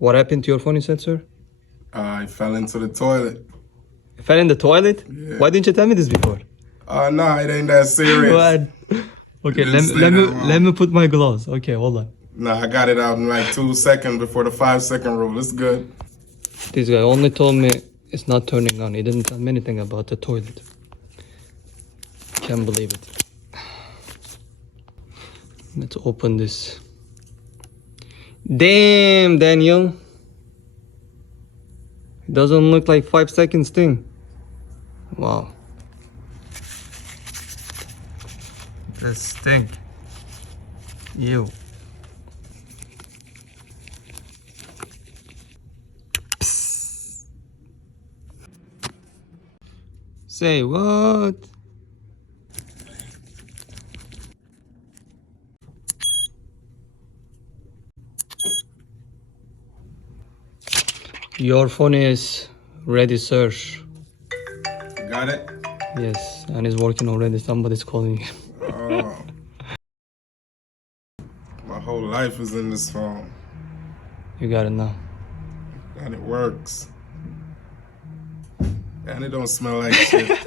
What happened to your phone, you said, sir? I fell into the toilet. It fell in the toilet? Yeah. Why didn't you tell me this before? No, it ain't that serious. What? Okay, didn't stay that let long. me put my gloves. Okay, hold on. No, I got it out in like 2 seconds before the 5-second rule. It's good. This guy only told me it's not turning on. He didn't tell me anything about the toilet. Can't believe it. Let's open this. Damn, Daniel. It doesn't look like 5 seconds thing. Wow. This stink. Ew. Psst. Say what? Your phone is ready, sir. Got it? Yes, and it's working already. Somebody's calling you. Oh. My whole life is in this phone. You got it now. And it works. And it don't smell like shit.